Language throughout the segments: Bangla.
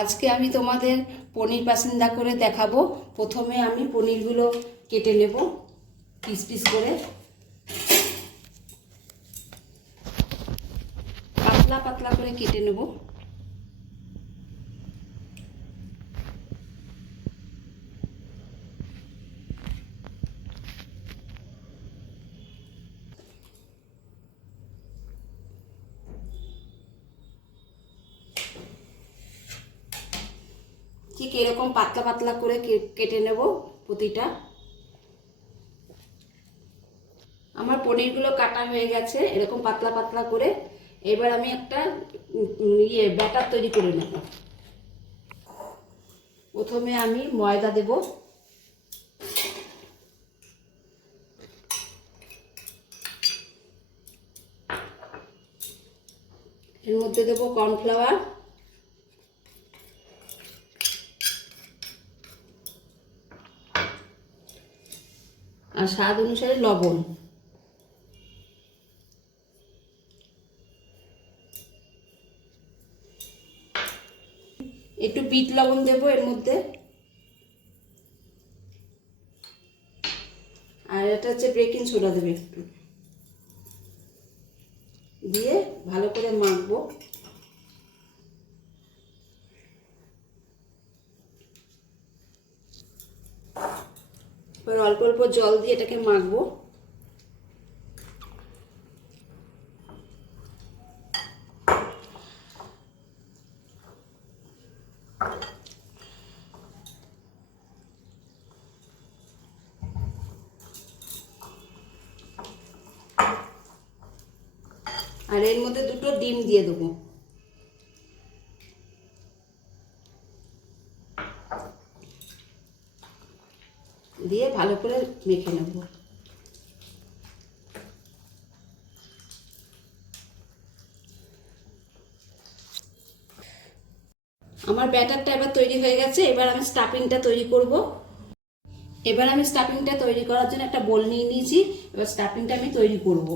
আজকে আমি তোমাদের পনির পাসিন্দা করে দেখাবো। প্রথমে আমি পনিরগুলো কেটে নেব পিস পিস করে, পাতলা পাতলা করে কেটে নেব। ঠিক এরকম পাতলা পাতলা করে কেটে নেব প্রতিটা। আমার পনিরগুলো কাটা হয়ে গেছে এরকম পাতলা পাতলা করে। এবার আমি একটা ব্যাটার তৈরি করে নেব। প্রথমে আমি ময়দা দেব, এর মধ্যে দেব কর্নফ্লাওয়ার, আর স্বাদ অনুসারে লবণ। একটু বিট লবণ দেব এর মধ্যে, আর এটা হচ্ছে বেকিং সোডা দেবে একটু, দিয়ে ভালো করে মাখবো। এবার অল্প অল্প জল দিয়ে এটাকে মাখবো। আর এর মধ্যে দুটো ডিম দিয়ে দেবো। দিয়ে ভালো করে মেখে নেব। আমার ব্যাটারটা এবার তৈরি হয়ে গেছে। এবার আমি স্টাফিংটা তৈরি করব। এবার আমি স্টাফিংটা তৈরি করার জন্য একটা বোল নিয়ে নিয়েছি। এবার স্টাফিংটা আমি তৈরি করব।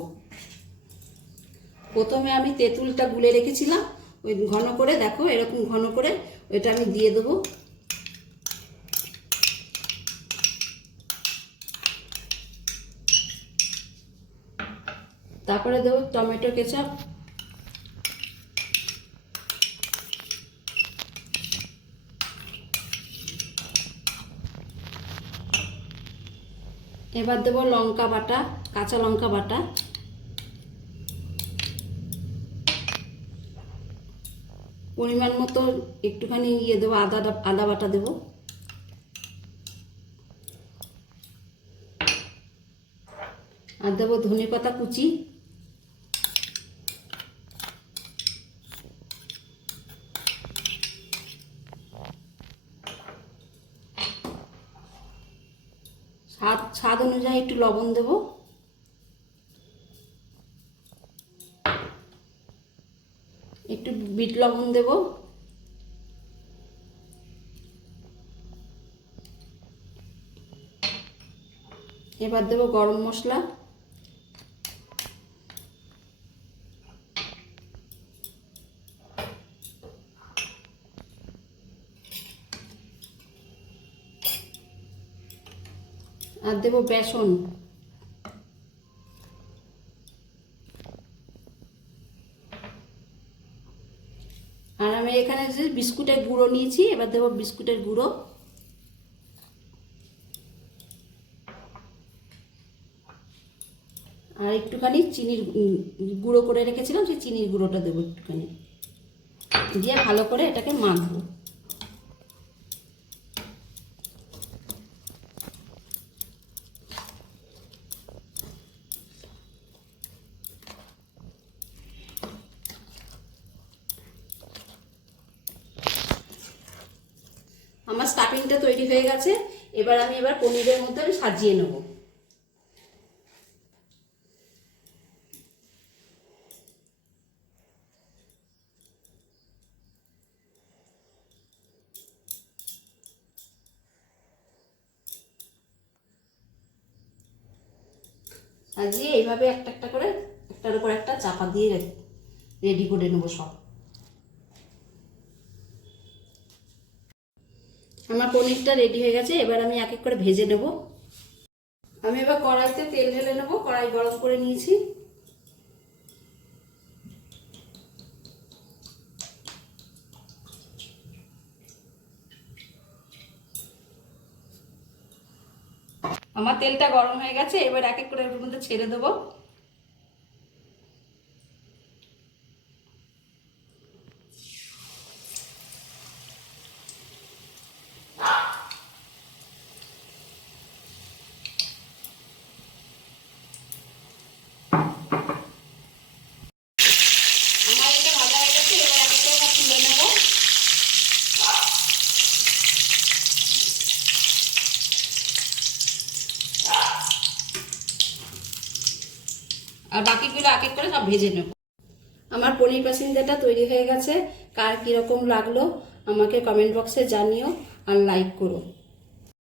প্রথমে আমি তেঁতুলটা গুলে রেখেছিলাম, ওই ঘন করে দেখো এরকম ঘন করে ওইটা আমি দিয়ে দেবো। তারপরে দেবো টমেটো কেচাপ, এবার দেবো লঙ্কা বাটা, কাঁচা লঙ্কা বাটা, পরিমাণ মতো একটুখানি দেবো আদা বাটা দেবো, আর দেবো ধনে পাতা কুচি, স্বাদ অনুযায়ী একটু লবণ দেবো, একটু বিট লবণ দেবো, এবার দেবো গরম মশলা, আর দেবো বেসন, আর আমি এখানে যে বিস্কুটের গুঁড়ো নিয়েছি এবার দেবো বিস্কুটের গুঁড়ো, আর একটুখানি চিনির গুঁড়ো করে রেখেছিলাম সেই চিনির গুঁড়োটা দেবো একটুখানি, দিয়ে ভালো করে এটাকে মাখবো। আমার স্টাফিংটা তৈরি হয়ে গেছে। এবার পনিরের মধ্যে আমি সাজিয়ে নেব। সাজিয়ে এইভাবে একটা একটা করে একটার উপর একটা চাপা দিয়ে রেডি করে নেবো সব। আমার পনিরটা রেডি হয়ে গেছে, এবার আমি এক এক করে ভেজে নেব। আমি এবার কড়াইতে তেল ঢেলে নেব। কড়াই গরম করে নিয়েছি। আমার তেলটা গরম হয়ে গেছে, এবার এক এক করে এর মধ্যে ছেড়ে দেবো। আমার এটা ভাজা হয়ে গেছে, এবার এক এক করে সব তুলে নেবো। আর বাকিগুলো এক এক করে সব ভেজে নেব। আমার পনির পাসিঞ্জাটা তৈরি হয়ে গেছে। কার কীরকম লাগলো আমাকে কমেন্ট বক্সে জানিও আর লাইক করো।